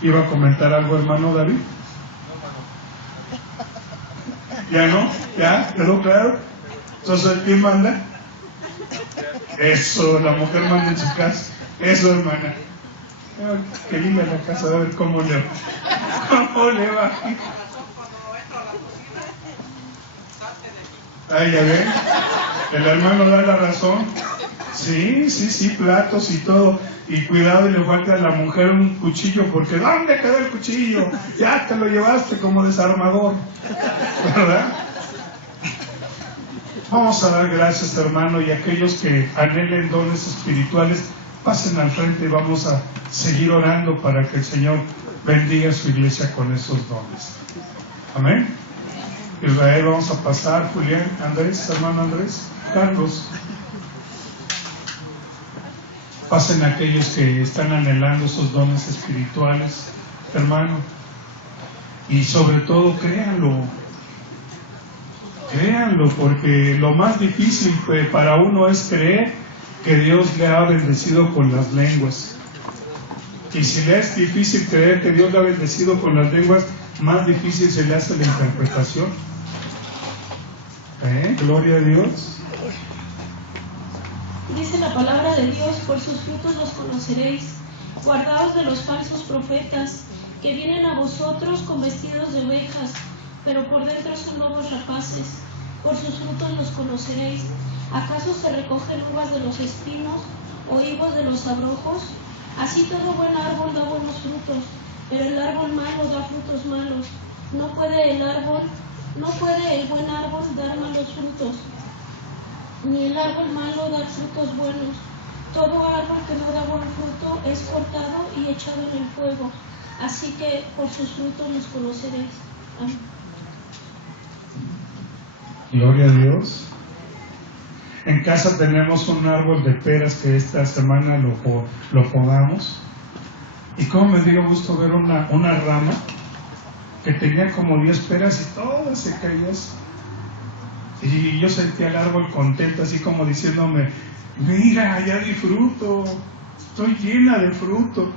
¿Iba a comentar algo, hermano David? ¿Ya no? ¿Ya? ¿Quedó claro? Entonces, ¿quién manda? Eso, la mujer manda en su casa. Eso, hermana. Qué linda la casa, a ver cómo le va. Ay, ya ven, el hermano da la razón. Sí, platos y todo. Y cuidado, y le falta a la mujer un cuchillo, porque ¿dónde quedó el cuchillo? Ya te lo llevaste como desarmador, ¿verdad? Vamos a dar gracias, hermano, y aquellos que anhelen dones espirituales, pasen al frente y vamos a seguir orando para que el Señor bendiga a su iglesia con esos dones. Amén. Israel, vamos a pasar. Julián, Andrés, hermano Andrés, Carlos. Pasen aquellos que están anhelando esos dones espirituales, hermano. Y sobre todo, créanlo, porque lo más difícil para uno es creer que Dios le ha bendecido con las lenguas. Y si le es difícil creer que Dios le ha bendecido con las lenguas, más difícil se le hace la interpretación. Gloria a Dios. Dice la palabra de Dios: por sus frutos los conoceréis. Guardaos de los falsos profetas, que vienen a vosotros con vestidos de ovejas, pero por dentro son lobos rapaces. Por sus frutos los conoceréis. ¿Acaso se recogen uvas de los espinos o higos de los abrojos? Así todo buen árbol da buenos frutos, pero el árbol malo da frutos malos. No puede el buen árbol dar malos frutos, ni el árbol malo dar frutos buenos. Todo árbol que no da buen fruto es cortado y echado en el fuego. Así que por sus frutos los conoceréis. Amén. Gloria a Dios. En casa tenemos un árbol de peras que esta semana lo podamos. Y como me dio gusto ver una rama que tenía como 10 peras y todas se caían. Y yo sentí al árbol contento, así como diciéndome: mira, ya di fruto, estoy llena de fruto.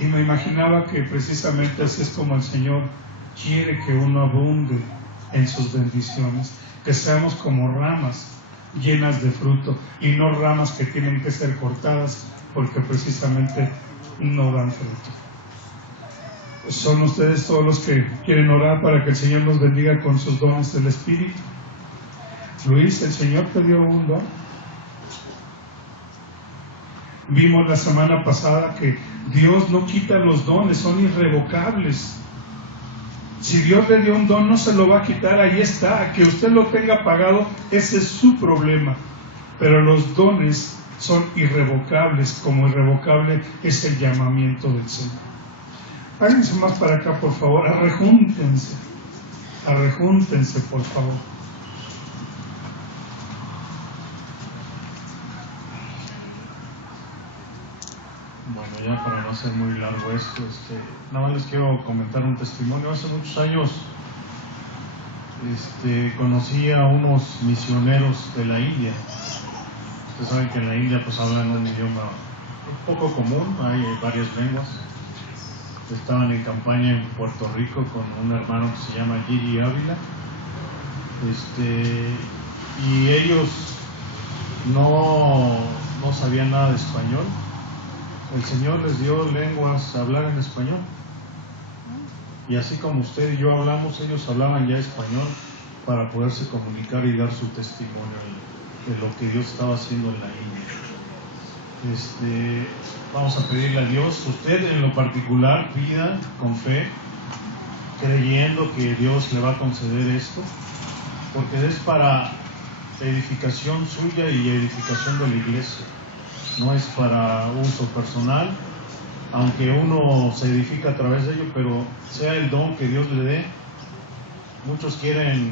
Y me imaginaba que precisamente así es como el Señor quiere que uno abunde en sus bendiciones, que seamos como ramas llenas de fruto y no ramas que tienen que ser cortadas porque precisamente no dan fruto. Son ustedes todos los que quieren orar para que el Señor nos bendiga con sus dones del Espíritu. Luis, el Señor te dio un don. Vimos la semana pasada que Dios no quita los dones, son irrevocables. Si Dios le dio un don, no se lo va a quitar, ahí está. Que usted lo tenga pagado, ese es su problema. Pero los dones son irrevocables, como irrevocable es el llamamiento del Señor. Háganse más para acá, por favor, arrejúntense, por favor. Bueno, ya para no hacer muy largo esto, nada más les quiero comentar un testimonio. Hace muchos años conocí a unos misioneros de la India. Ustedes saben que en la India pues hablan un idioma un poco común, hay varias lenguas. Estaban en campaña en Puerto Rico con un hermano que se llama Gigi Ávila, y ellos no sabían nada de español. El Señor les dio lenguas a hablar en español, y así como usted y yo hablamos, ellos hablaban ya español para poderse comunicar y dar su testimonio de lo que Dios estaba haciendo en la India. Vamos a pedirle a Dios, usted en lo particular pida con fe, creyendo que Dios le va a conceder esto, porque es para edificación suya y edificación de la iglesia, no es para uso personal, aunque uno se edifica a través de ello, pero sea el don que Dios le dé. Muchos quieren